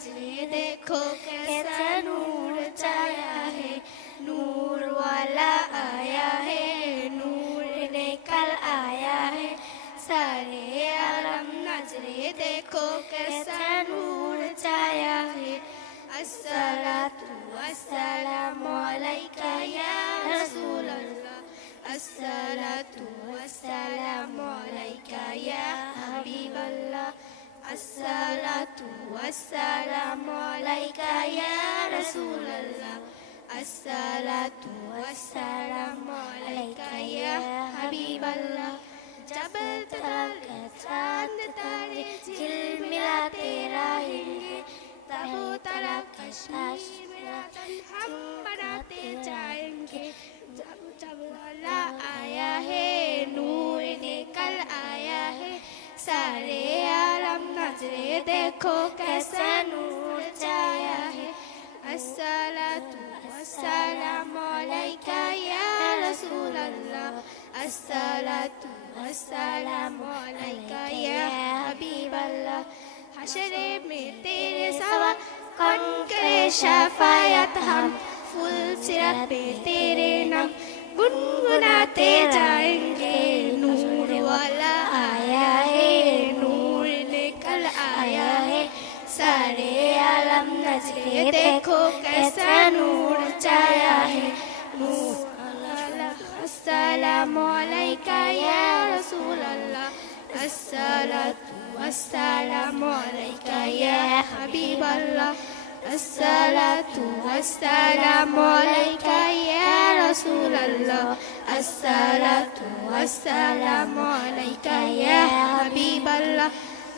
सजले देखो कैसा नूर छाया है नूर वाला आया है नूर निकल आया है सारे आलम नजरे देखो कैसा नूर छाया है अस्सलातु वस्सलाम अलैका या रसूल अल्लाह अस्सलातु वस्सलाम अलैका या हबीब अल्लाह والسلام عليك يا رسول الله الصلاة والسلام عليك يا حبيب الله جبلت لك شان تاري جلملا تيرا هنگي تبوت لك شاش ملا देखो कैसा नूर छाया है अस्सलातु वस्सलाम अलैका या रसूल अल्लाह अस्सलातु वस्सलाम अलैका या हबीब अल्लाह हशर में तेरे सवा कौन करे शफायत हम फूल सिरत पे तेरे नाम गुनगुनाते قلم نظر یہ دیکھو کیسا نور چایا السلام عليك يا رسول الله الصلاة والسلام عليك يا حبيب الله الصلاة والسلام عليك يا رسول الله الصلاة والسلام عليك يا حبيب الله